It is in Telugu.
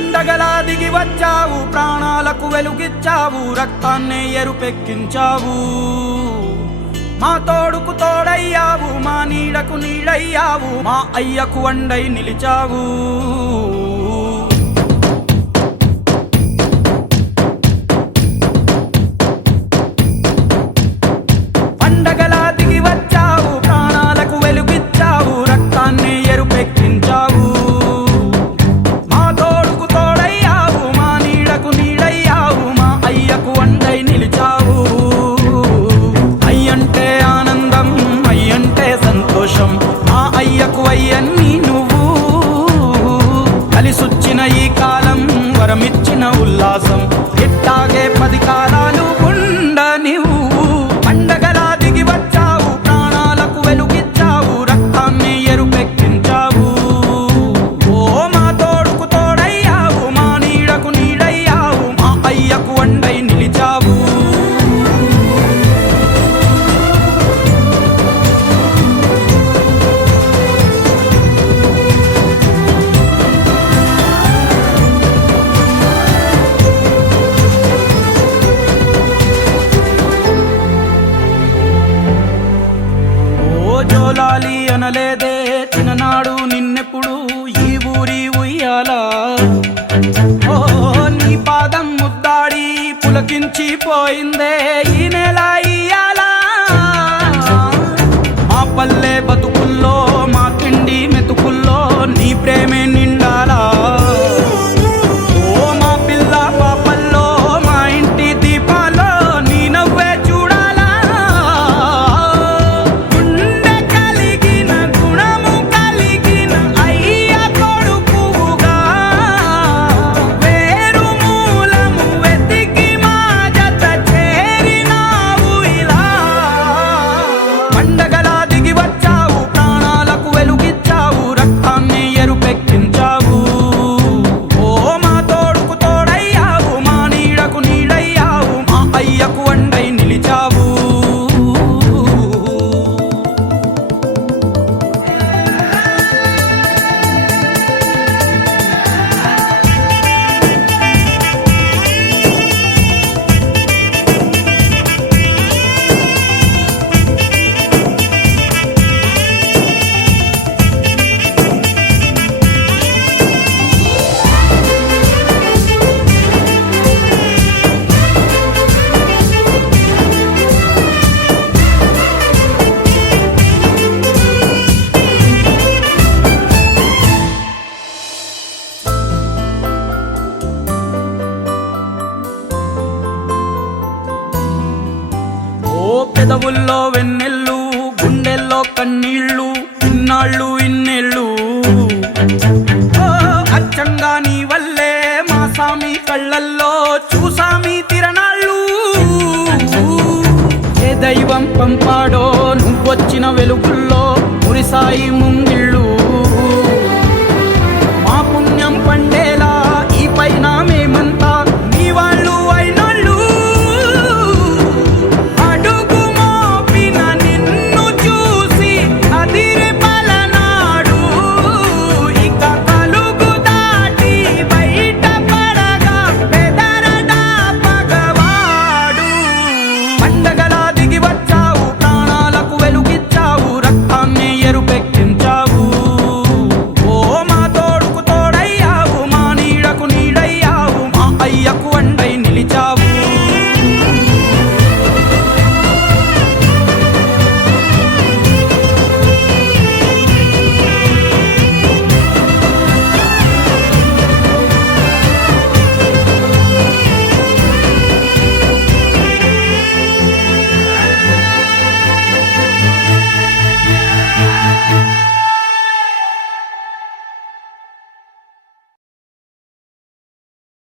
పండగలా దిగి వచ్చావు, ప్రాణాలకు వెలుగిచ్చావు, రక్తాన్నే ఎరుపెక్కించావు. మా తోడుకు తోడయ్యావు, మా నీడకు నీడయ్యావు, మా అయ్యకు అండై నిలిచావు. పండగలా దిగి వచ్చావు, ప్రాణాలకు వెలుగిచ్చావు, రక్తాన్నే ఎరుపెక్కించావు. మా తోడుకు తోడయ్యావు, మా నీడకు నీడయ్యావు, మా అయ్యకు అండై నిలిచావు. అయ్యంటే ఆనందం, అయ్యంటే సంతోషం, మా అయ్యకు అయ్యన్ని నువ్వు. కలిసొచ్చిన ఈ కాలం వరమిచ్చిన ఉల్లాసం, ఇట్టాగే 10 కాలాలు ఉండనివ్వు. పండగలా దిగి వచ్చావు, ప్రాణాలకు వెలుగిచ్చావు, రక్తాన్ని ఎరుపెక్కించావు. ఓ మా తోడుకు తోడయ్యావు, మా నీడకు నీడయ్యావు, మా అయ్యకు అండై నిలిచావు. జోలాలి అనలేదే చిన్ననాడు నిన్నెప్పుడు ఈ ఊరి ఉయ్యాలా. ఓ నీ పాదం ముద్దాడి పులకించి పోయిందే ఈ నెల ఇయ్యాలా. మా పల్లె బతుకుల్లో, మా తిండి మెతుకుల్లో నీ ప్రేమే నిండాలా. ఓ మా పిల్ల పాపల్లో, మా ఇంటి దీపాల్లో నీ నవ్వే చూడాలా. గుండె కలిగిన గుణము కలిగిన అయ్య కొడుకుగా, వేరు మూలము వెతికి మా జత చేరినావు ఇలా. పండగలా దిగి వచ్చావు, ప్రాణాలకు వెలుగిచ్చావు, రక్తాన్ని ఎరుపెక్కించావు. ఓ మా తోడుకు తోడయ్యావు, మా నీడకు నీడయ్యావు, మా అయ్యకు అండై నిలిచావు. పెదవుల్లో వెన్నెళ్ళు, గుండెల్లో కన్నీళ్ళు, ఇన్నాళ్ళు ఇన్నేళ్ళు. అచ్చంగా నీ వల్లే మా సామి కళ్ళల్లో చూసామి తిరణాళ్ళు. ఏ దైవం పంపాడో నువ్వొచ్చిన వెలుగుల్లో మురిసాయి ముంగిళ్ళు.